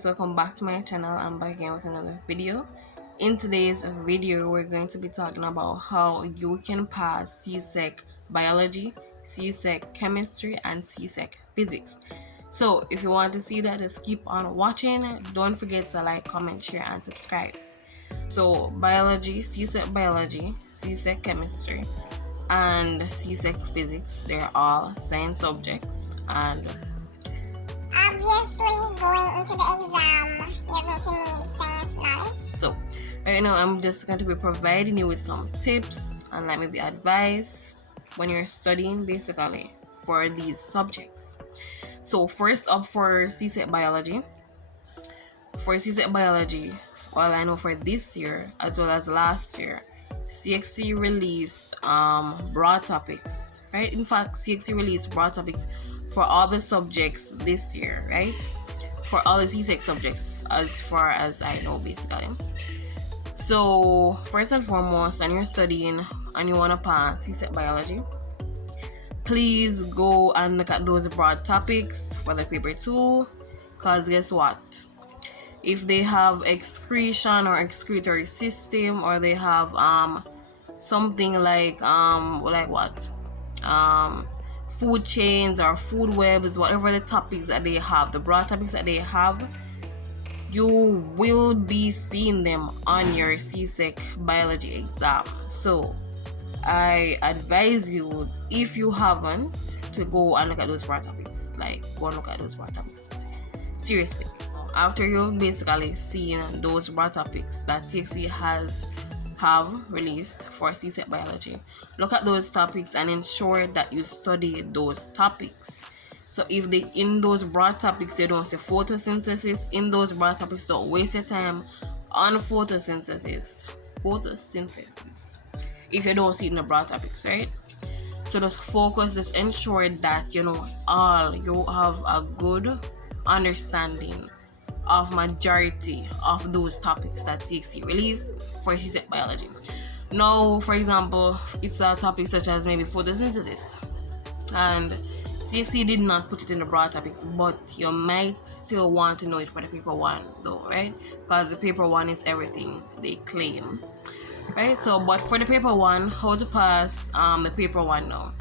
guys, welcome back to my channel. I'm back again with another video. In today's video, we're going to be talking about how you can pass CSEC Biology, CSEC Chemistry, and CSEC Physics. So if you want to see that, just keep on watching. Don't forget to like, comment, share, and subscribe. So Biology, CSEC Chemistry, and CSEC Physics, they're all science subjects, and obviously going into the exam, you're going to need science knowledge. So right now I'm just going to be providing you with some tips and like maybe advice when you're studying basically for these subjects. So first up, for CSEC Biology. For CSEC Biology, well, I know for this year as well as last year, CXC released broad topics, right? In fact, CXC released broad topics for all the subjects this year, right? For all the CSEC subjects, as far as I know, basically. So first and foremost, when you're studying and you want to pass CSEC Biology, please go and look at those broad topics for the paper 2, because guess what? If they have excretion or excretory system, or they have something like what food chains or food webs, whatever the topics that they have, the broad topics that they have, you will be seeing them on your CSEC Biology exam. So I advise you, if you haven't, to go and look at those broad topics. Like, go and look at those broad topics. Seriously. After you've basically seen those broad topics that CXC have released for CSEC Biology, look at those topics and ensure that you study those topics. So if they, in those broad topics, they don't say photosynthesis, in those broad topics, don't waste your time on photosynthesis if you don't see it in the broad topics, right? So just focus, just ensure that you have a good understanding of majority of those topics that CXC released for CSEC Biology. Now, for example, it's a topic such as maybe photosynthesis, and CXC did not put it in the broad topics, but you might still want to know it for the paper 1 though, right? Because the paper 1 is everything they claim, right? So, but for the paper 1, how to pass the paper 1 now?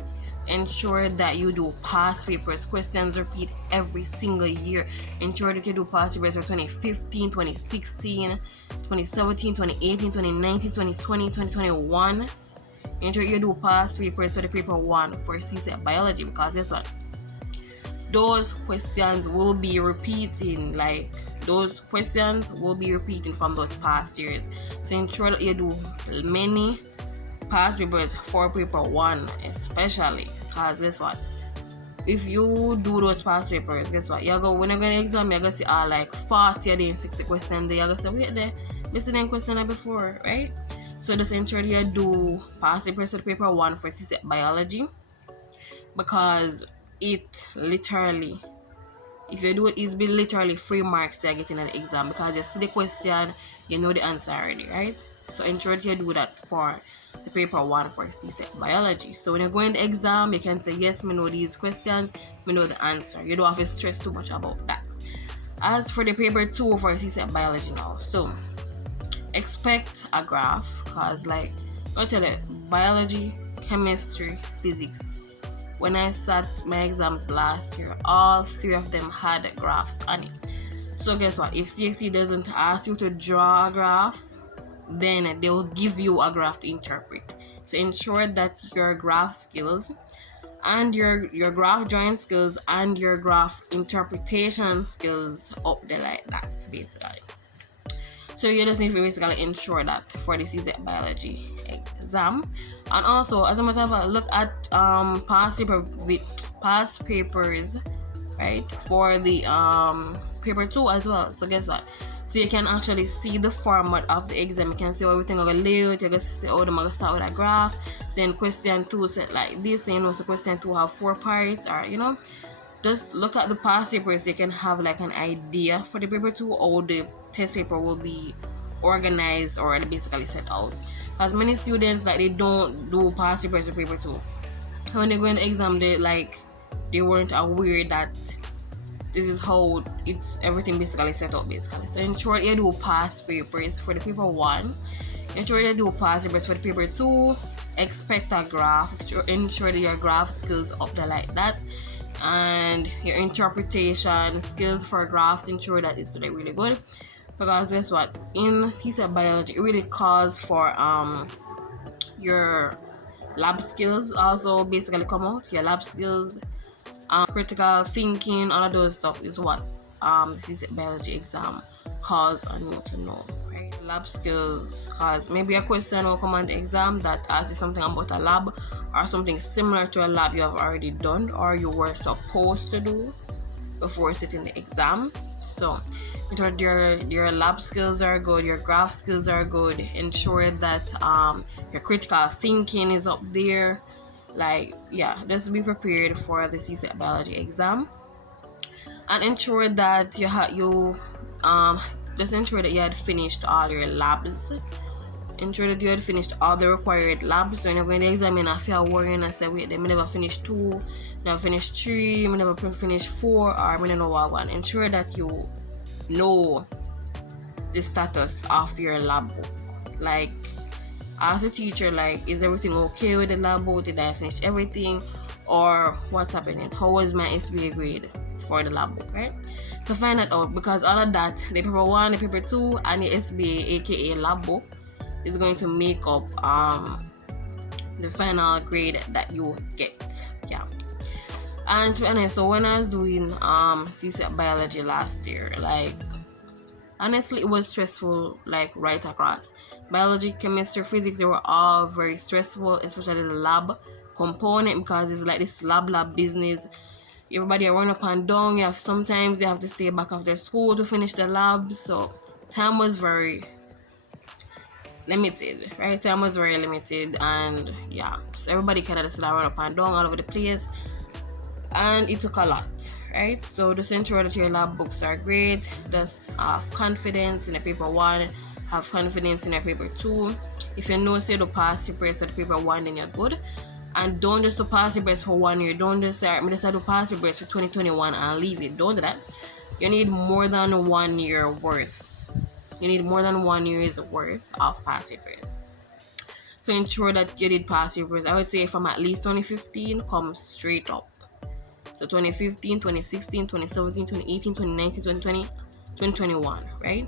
Ensure that you do past papers. Questions repeat every single year. Ensure that you do past papers for 2015, 2016, 2017, 2018, 2019, 2020, 2021. Ensure you do past papers for the paper 1 for CSEC Biology, because guess what? Those questions will be repeating. Like, those questions will be repeating from those past years. So ensure that you do many past papers for paper 1 especially, because guess what, if you do those past papers, guess what, when you're going to exam, you're going to see like 40 or 60 questions there. You're going to say, wait there, this is the question before, right? So just ensure you do past papers for paper 1 for CSEC Biology, because it literally, if you do it, it's be literally 3 marks you're getting at the exam, because you see the question, you know the answer already, right? So ensure you do that for the paper 1 for CSEC Biology. So when you're going to exam, you can say, yes, me know these questions, me know the answer. You don't have to stress too much about that. As for the paper 2 for CSEC Biology now, so expect a graph, because like, I'll tell you, biology, chemistry, physics, when I sat my exams last year, all 3 of them had graphs on it. So guess what, if CXC doesn't ask you to draw a graph, then they will give you a graph to interpret. So ensure that your graph skills and your graph drawing skills and your graph interpretation skills up there like that, basically. So you just need to basically ensure that for the CSEC Biology exam. And also, as a matter of fact, look at past papers, right, for the paper 2 as well. So guess what, so you can actually see the format of the exam. You can see everything over layout. You can see how they're going to start with a graph. Then question 2 set like this. So question 2 have 4 parts, or just look at the past papers. You can have like an idea for the paper 2, or the test paper will be organized or basically set out. As many students, like, they don't do past papers for paper 2. When they go in the exam, they weren't aware that this is how it's everything basically set up basically. So ensure you do past papers for the paper 1. Ensure you do past papers for the paper 2. Expect a graph. Ensure that your graph skills up there like that, and your interpretation skills for graphs, ensure that it's really good, because guess what, in CSEC Biology it really calls for your lab skills also basically come out. Your lab skills, critical thinking, all of those stuff is what the CSEC Biology exam calls on you to know, right? Lab skills, cause maybe a question will come on the exam that asks you something about a lab or something similar to a lab you have already done or you were supposed to do before sitting the exam. So your lab skills are good, your graph skills are good. Ensure that your critical thinking is up there. Like, yeah, just be prepared for the CSEC Biology exam, and ensure that just ensure that you had finished all your labs. Ensure that you had finished all the required labs. So when the examiner if you're worrying and say, wait, they may never finish 2, never finish 3, may never finish 4, or I don't know what one. Ensure that you know the status of your lab book. Like, ask the teacher, like, is everything okay with the lab book? Did I finish everything? Or what's happening? How was my SBA grade for the lab book, right? To find that out, because all of that, the paper 1, the paper 2, and the SBA aka lab book is going to make up the final grade that you get. Yeah. And to be honest, so when I was doing CSEC Biology last year, like, honestly it was stressful, like, right across. Biology, chemistry, physics, they were all very stressful, especially the lab component, because it's like this lab business. Everybody are running up and down. Sometimes you have to stay back after school to finish the lab, so time was very limited, right? Time was very limited, and yeah, so everybody kind of just run up and down all over the place, and it took a lot, right? So just ensure that your lab books are great. Just have confidence in the paper 1, have confidence in your paper 2. If you know say to pass your papers at paper 1, then you're good. And don't just to pass your papers for 1 year. Don't just say, I'm just to pass your papers for 2021 and leave it. Don't do that. You need more than 1 year worth. You need more than 1 year's worth of past papers. So ensure that you did pass your papers. I would say from at least 2015, come straight up. So 2015, 2016, 2017, 2018, 2019, 2020, 2021, right?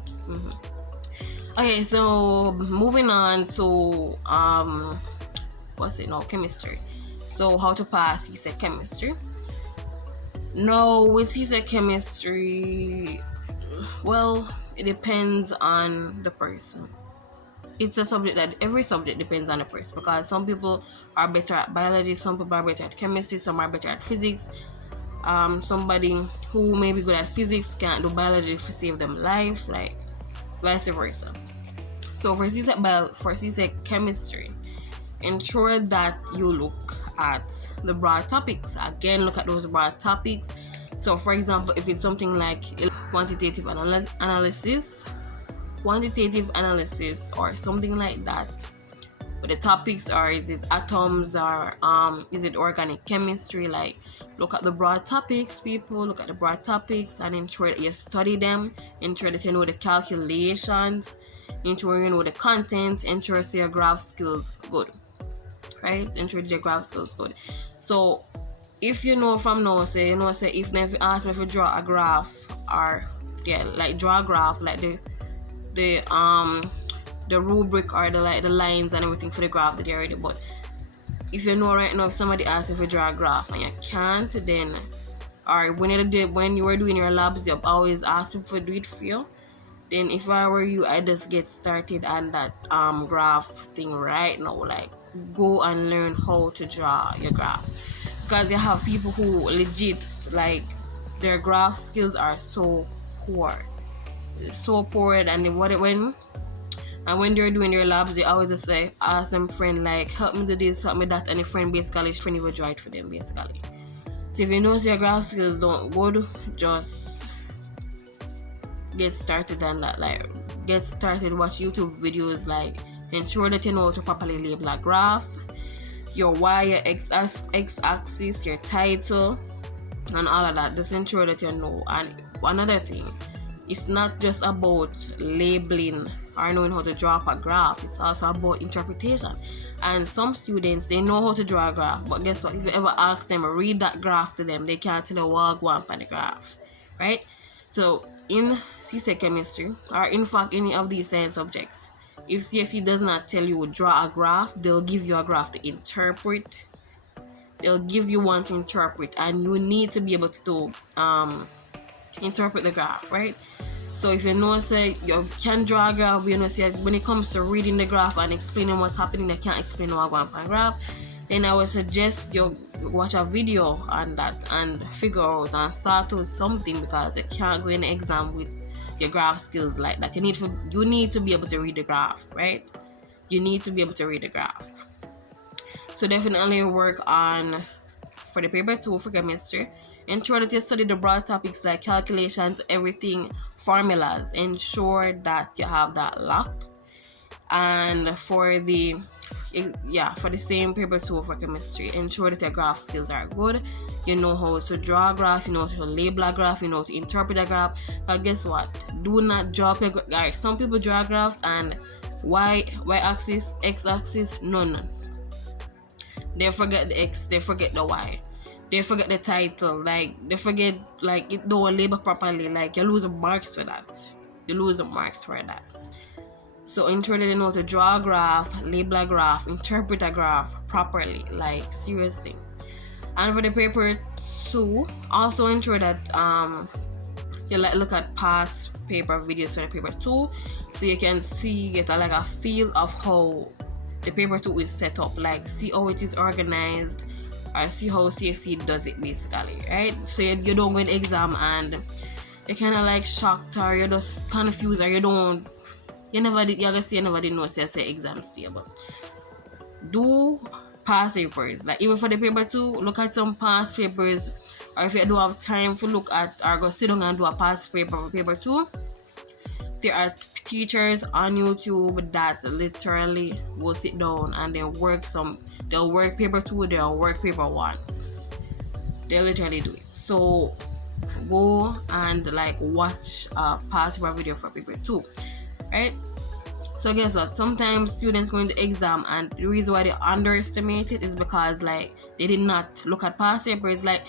Okay, so moving on to chemistry. So how to pass CSEC Chemistry. Now with CSEC Chemistry, well, it depends on the person. It's a subject that every subject depends on the person, because some people are better at biology, some people are better at chemistry, some are better at physics. Somebody who may be good at physics can't do biology to save them life, like vice versa. So for CSEC Chemistry, ensure that you look at the broad topics. Again, look at those broad topics. So for example, if it's something like quantitative analysis or something like that, but the topics are, is it atoms or is it organic chemistry? Like, look at the broad topics, people. Look at the broad topics and ensure that you study them. Ensure that you know the calculations. Ensure you know the content. Ensure your graph skills good, right? Ensure your graph skills good. So if you know from now, say if they ask me to draw a graph, or draw a graph, like the rubric or the lines and everything for the graph that you already. But if you know right now, if somebody asks you to draw a graph and you can't, then, or when you were doing your labs, you always ask people to do it for you. Then if I were you, I just get started on that graph thing right now. Like, go and learn how to draw your graph, because you have people who legit, like, their graph skills are so poor, and when they're doing their labs, they always just say, ask them friend, like, help me do this, help me that, and the friend basically will draw it for them basically. So if you know your graph skills don't good, just get started on that. Like, get started, watch YouTube videos, like, ensure that you know how to properly label a graph, your y, your x-axis, your title, and all of that. Just ensure that you know. And another thing, it's not just about labeling or knowing how to draw up a graph. It's also about interpretation. And some students, they know how to draw a graph, but guess what? If you ever ask them or read that graph to them, they can't tell you what go on the graph, right? So in CSEC Chemistry, or in fact any of these science subjects, if CSE does not tell you draw a graph, they'll give you a graph to interpret. They'll give you one to interpret, and you need to be able to interpret the graph, right? So if you know, say you can draw a graph, you know, say when it comes to reading the graph and explaining what's happening, they can't explain what's going on the graph, then I would suggest you watch a video on that and figure out and start with something, because you can't go in the exam with your graph skills like that. You need to be able to read the graph, right? You need to be able to read the graph. So definitely work on, for the paper 2 for chemistry, ensure that you study the broad topics like calculations, everything, formulas. Ensure that you have that locked. And for the same paper 2 for chemistry, ensure that your graph skills are good. You know how to draw a graph, you know how to label a graph, you know how to interpret a graph. But guess what? Do not draw your graph. Some people draw graphs and y-axis, x-axis, none. They forget the x, they forget the y, they forget the title, like they forget, like it don't label properly, like you lose the marks for that. So ensure that you know how to draw a graph, label a graph, interpret a graph properly, like seriously. And for the paper 2, also ensure that you look at past paper videos for the paper 2, so you can get a feel of how the paper 2 is set up, like see how it is organized, or see how CSE does it basically, right? So you don't go in the exam and you're kind of like shocked, or you're just confused, or you never did know CSE exam stable. Do past papers, like even for the paper 2, look at some past papers, or if you don't have time to look at or go sit down and do a past paper for paper 2, there are teachers on YouTube that literally will sit down and they'll work paper 2, they'll work paper 1. They literally do it. So go and like watch a past paper video for paper 2, right? So guess what? Sometimes students go into exam and the reason why they underestimate it is because like they did not look at past papers. Like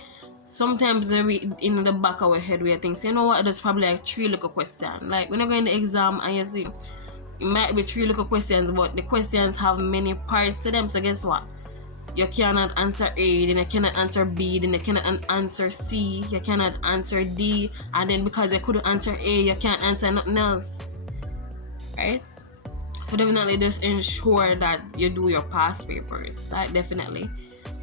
sometimes in the back of our head we think, you know what, there's probably like 3 little questions. Like when you go in the exam and you see it might be 3 little questions, but the questions have many parts to them. So guess what? You cannot answer A, then you cannot answer B, then you cannot answer C, you cannot answer D, and then because you couldn't answer A, you can't answer nothing else, right? So definitely just ensure that you do your past papers. Like definitely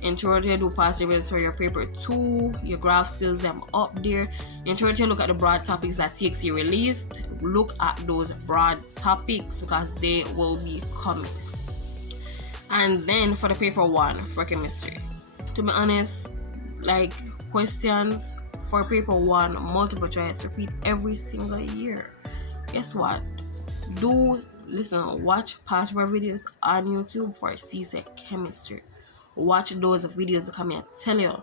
ensure that you do past papers for your paper 2, your graph skills them up there. Ensure that you look at the broad topics that CSEC released. Look at those broad topics because they will be coming. And then for the paper 1 for chemistry, to be honest, like questions for paper 1 multiple choice repeat every single year. Guess what? Watch past paper videos on YouTube for CSEC Chemistry. Watch those videos to come here. Tell you,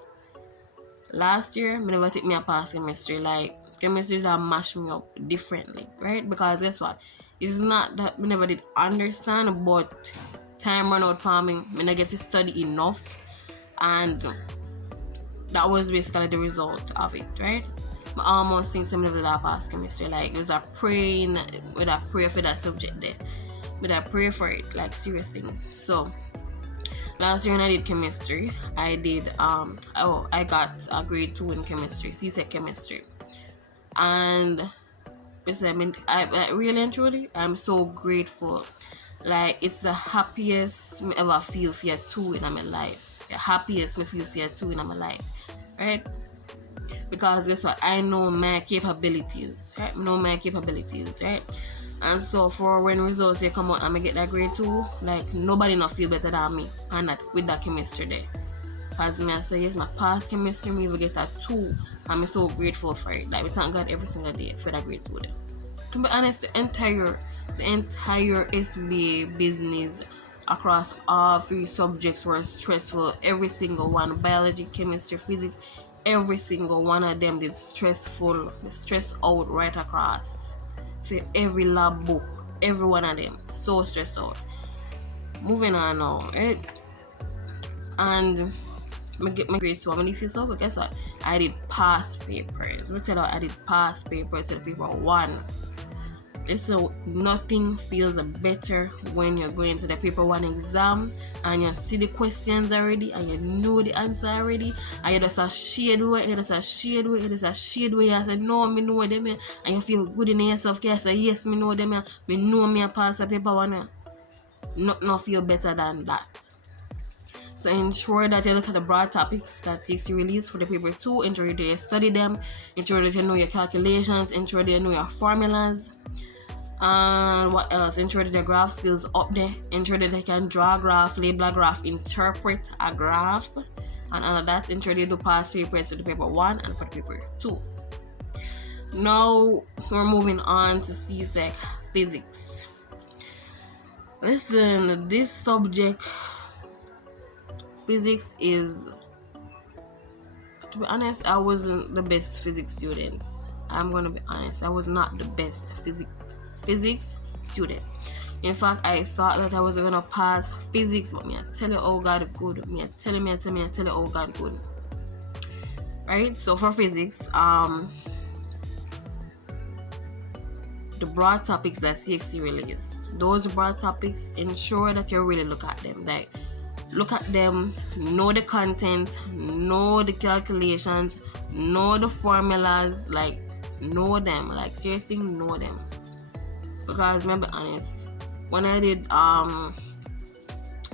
last year I never take me a past chemistry. Like chemistry that mashed me up differently, right? Because guess what? It's not that we never did understand, but time run out for me. I get to study enough, and that was basically the result of it, right? I almost think some of that past chemistry, like it was a prayer for that subject there. But I pray for it, like seriously. So last year when I did chemistry, I got a grade 2 in chemistry, CSEC Chemistry. And I really and truly, I'm so grateful. Like it's the happiest I ever feel for year 2 in my life. The happiest I feel for year 2 in my life, right? Because guess what? I know my capabilities, right? Right? And so for when results they come out and I get that grade 2, like nobody not feel better than me and that with that chemistry there. Because me I say yes, my past chemistry me will get that 2. I'm so grateful for it. Like we thank God every single day for that grade 2 there. To be honest, the entire SBA business across all 3 subjects were stressful. Every single one, biology, chemistry, physics, every single one of them did stress out right across. For every lab book, every one of them, so stressed out. Moving on now, right? And I get my grades 2. I'm gonna feel so good. Guess what? I did past papers. Let me tell you, I did past papers to paper 1. So nothing feels better when you're going to the paper 1 exam and you see the questions already and you know the answer already, and you just a shade way, you say, no, me know them, and you feel good in yourself. You say, yes, me know them, me know me a pass the paper 1. Not feel better than that. So ensure that you look at the broad topics that CSEC released for the paper 2. Ensure that you study them. Ensure that you know your calculations. Ensure that you know your formulas. And what else? Ensure that the graph skills up there. Ensure that you can draw a graph, label a graph, interpret a graph, and all of that. Ensure that you do past papers for the paper 1 and for the paper 2. Now we're moving on to CSEC Physics. Listen, this subject, physics, is, to be honest, I wasn't the best physics student. I'm gonna be honest, I was not the best physics student. In fact, I thought that I was gonna pass physics, but me I tell you, oh God, good. Me I tell you, oh God, good. Right? So for physics, the broad topics that CSEC released, those broad topics, ensure that you really look at them. Like, look at them, know the content, know the calculations, know the formulas, like, know them, like, seriously know them. Because, remember, honest, when I did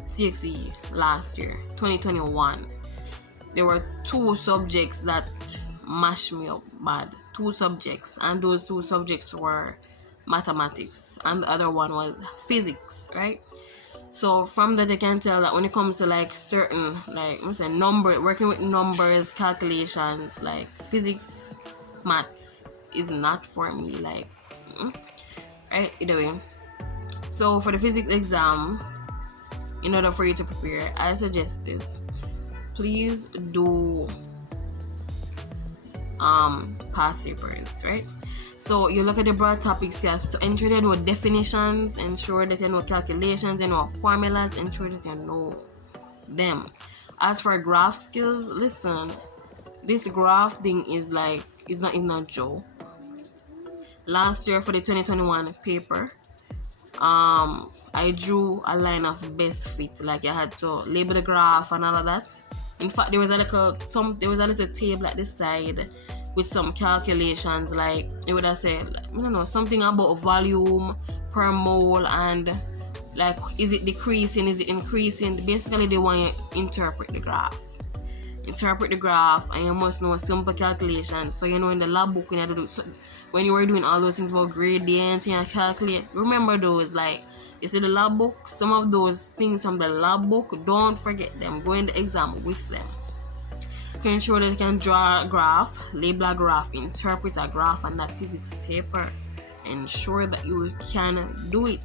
CSEC last year, 2021, there were 2 subjects that mashed me up bad. 2 subjects, and those 2 subjects were mathematics, and the other one was physics, right? So from that, you can tell that when it comes to like certain, like, I'm saying, working with numbers, calculations, like physics, maths is not for me, like, right? Either way. So for the physics exam, in order for you to prepare, I suggest this. Please do past papers, right? So you look at the broad topics, yes, to ensure that you know definitions, ensure that you know calculations, you know formulas, ensure that you know them. As for graph skills, listen, this graph thing is like, it's not even a joke. Last year for the 2021 paper, I drew a line of best fit. Like, I had to label the graph and all of that. In fact, there was a little table at the side with some calculations, like it would have said, I don't know, something about volume per mole, and like, is it decreasing, is it increasing? Basically, they want you to interpret the graph, and you must know simple calculations. So, you know, in the lab book, when you were doing all those things about gradients and calculate, remember those. Like, you see the lab book, some of those things from the lab book, don't forget them. Go in the exam with them. To ensure that you can draw a graph, label a graph, interpret a graph on that physics paper. Ensure that you can do it.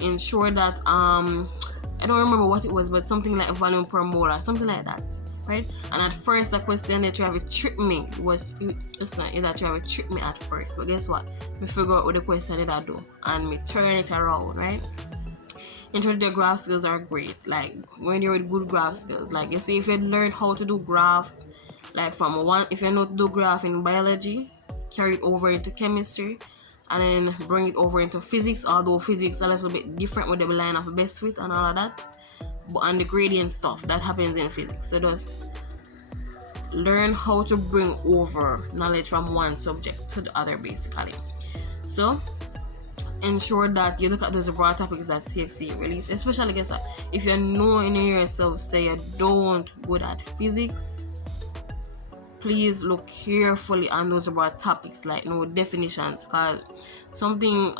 Ensure that I don't remember what it was, but something like volume per mole or something like that, right? And at first, the question that you have to trick me was, that you have to trick me at first. But guess what? Me figure out what the question did I do, and me turn it around, right? Ensure your graph skills are great. Like, when you're with good graph skills, like, you see, if you learn how to do graph, like if you know to do graph in biology, carry it over into chemistry, and then bring it over into physics. Although physics a little bit different with the line of best fit and all of that, but on the gradient stuff that happens in physics. So just learn how to bring over knowledge from one subject to the other, basically. So ensure that you look at those broad topics that CSEC release, especially, guess what, if you know in yourself, say you don't good at physics, please look carefully on those broad topics, like no definitions, because something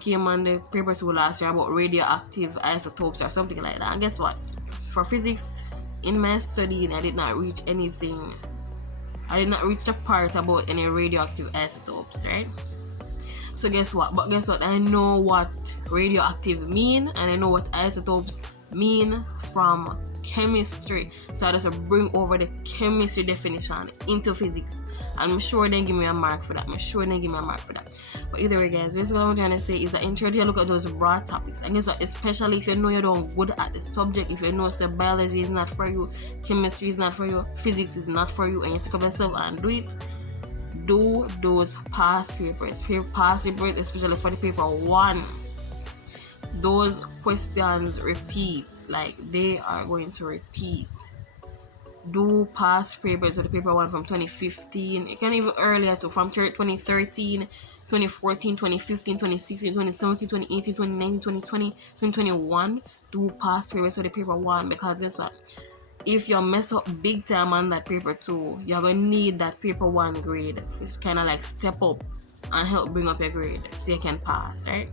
came on the paper 2 last year about radioactive isotopes or something like that. And guess what, for physics, in my study, I did not reach anything. I did not reach the part about any radioactive isotopes, right? So guess what? I know what radioactive mean, and I know what isotopes mean from chemistry. So I just bring over the chemistry definition into physics. And I'm sure they give me a mark for that. But either way, guys, basically what I'm trying to say is that ensure you look at those broad topics. And guess what? Especially if you know you're not good at the subject, if you know biology is not for you, chemistry is not for you, physics is not for you, and you take up yourself and do it, do those past papers. Past papers, especially for the paper 1. Those questions repeat. Like, they are going to repeat. Do past papers with the paper 1 from 2015. It can even earlier, so from 2013, 2014, 2015, 2016, 2017, 2018, 2019, 2020, 2021. Do past papers with the paper 1, because guess what? If you mess up big time on that paper 2, you're going to need that paper 1 grade. It's kind of like step up and help bring up your grade so you can pass, right?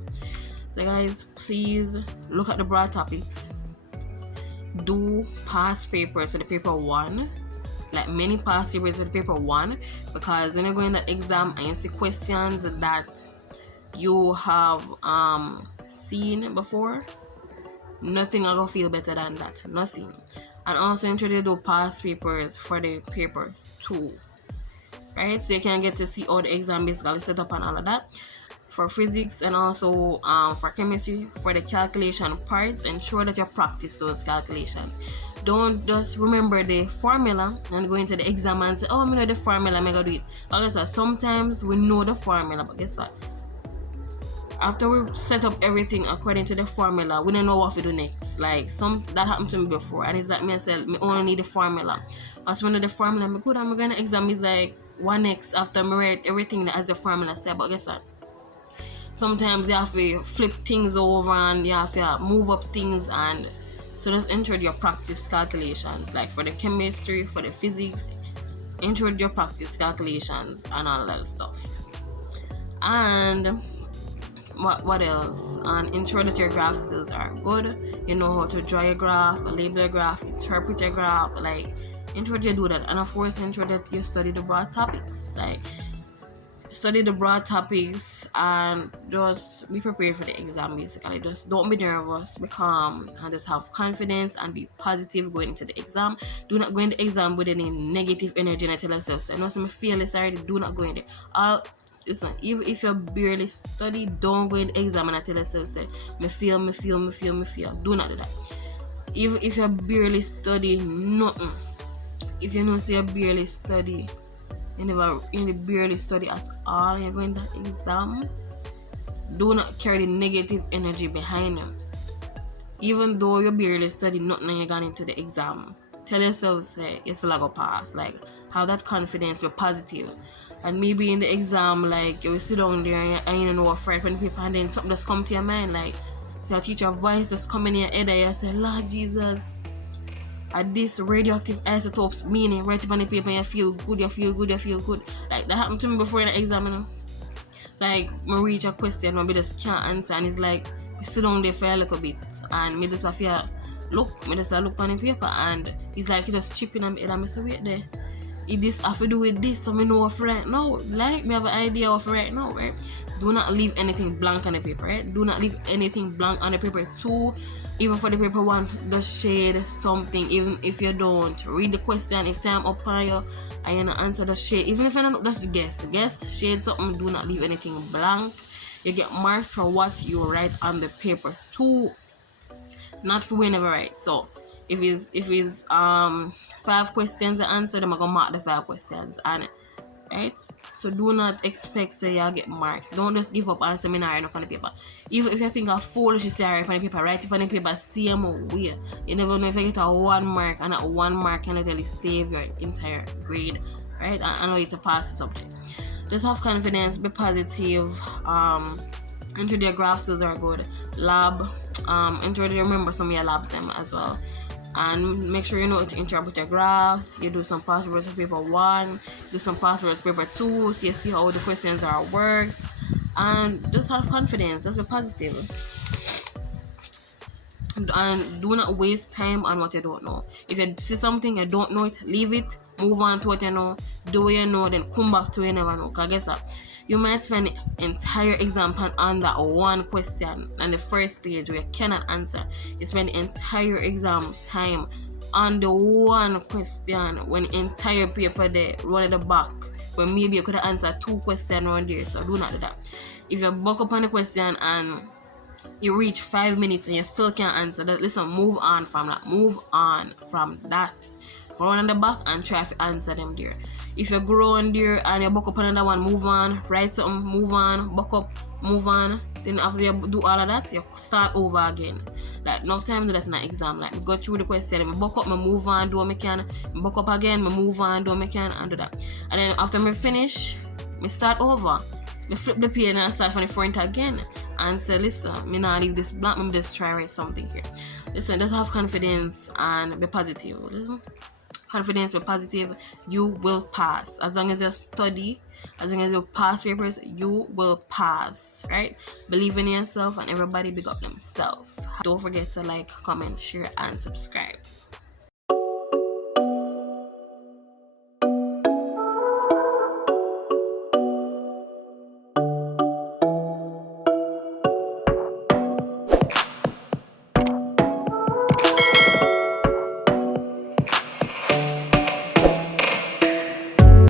So guys, please look at the broad topics. Do past papers with the paper 1, like many past papers with the paper 1, because when you're going to the exam and you see questions that you have seen before, nothing will go feel better than that. Nothing. And also introduce do past papers for the paper 2, right? So you can get to see how the exam basically set up and all of that. For physics and also for chemistry, for the calculation parts, ensure that you practice those calculations. Don't just remember the formula and go into the exam and say, oh, I know the formula, I'm going to do it. Also, sometimes we know the formula, but guess what? After we set up everything according to the formula, we don't know what to do next. Like, that happened to me before, and it's like me, I said, me only need the formula. As when the formula, I'm good, I'm going to exam is like 1x after I write everything that has the formula said, but guess what? Sometimes you have to flip things over and you have to move up things, and so just ensure your practice calculations. Like for the chemistry, for the physics, ensure your practice calculations and all that stuff. And what else? And ensure that your graph skills are good. You know how to draw your graph, label your graph, interpret your graph. Like, ensure that you do that. And of course, ensure that you study the broad topics. Like, study the broad topics and just be prepared for the exam. Basically, just don't be nervous, be calm, and just have confidence and be positive going into the exam. Do not go in the exam with any negative energy and tell yourself, so I know some feel this already. Do not go in there. Listen, even if you barely study, don't go in the exam and tell yourself, say, me feel. Do not do that. Even if you barely study nothing, if you know say you barely study, you barely study at all, you're going to the exam, do not carry the negative energy behind them. Even though you barely study nothing and you're going into the exam, tell yourself, say, you're still going to pass. Like, have that confidence, be positive. And maybe in the exam, like, you will sit down there and you know afraid when people, and then something just come to your mind, like your teacher voice just come in your head and you say, Lord Jesus, at this radioactive isotopes meaning write it on the paper and you feel good. Like, that happened to me before in the exam, you know. Like, I reach a question and I just can't answer, and it's like, you sit down there for a little bit and me just have to look on the paper, and it's like you just chipping on my head and I say, wait there, if this have to do with this, so I know of right now. Like, me have an idea of right now, right? Do not leave anything blank on the paper, right? Do not leave anything blank on the paper. 2, even for the paper 1, just shade something. Even if you don't read the question, if time up on you and you not answer, the shade. Even if you don't, just guess, shade something. Do not leave anything blank. You get marks for what you write on the paper 2, not for whenever write. So if it's 5 questions to answer, then I'm gonna mark the 5 questions on it, right? So do not expect say you get marks. Don't just give up and say me not write up on the paper. Even if you think of foolish, you say write on the paper, write it on the paper same way. You never know if you get a 1 mark, and that 1 mark can literally save your entire grade, right? And allow you to pass the subject. Just have confidence, be positive. Ensure your graph skills are good. Lab, ensure to remember some of your labs them as well. And make sure you know to interpret your graphs. You do some past papers for paper 1, do some past papers for paper 2, so you see how the questions are worked. And just have confidence, just be positive. And do not waste time on what you don't know. If you see something you don't know it, leave it, move on to what you know, do what you know, then come back to what you never know. Because guess what? You might spend the entire exam on that 1 question on the first page where you cannot answer. You spend the entire exam time on the one question when entire paper there run at the back, where maybe you could answer 2 questions around there. So do not do that. If you buck up on the question and you reach 5 minutes and you still can't answer that, listen, move on from that. Move on from that. Go on the back and try to answer them there. If you grow on there and you buck up another one, move on, write something, move on, buck up, move on. Then after you do all of that, you start over again. Like enough time to do that in an exam. Like go through the question, I buck up, I move on, do what I can, buck up again, I move on, do what I can, and do that. And then after I finish, I start over. I flip the page and I start from the front again and say, listen, me not leave this blank, me just try write something here. Listen, just have confidence and be positive. Listen. Confidence, be positive, you will pass. As long as you study, as long as you pass papers, you will pass, right? Believe in yourself, and everybody big up themselves. Don't forget to like, comment, share, and subscribe.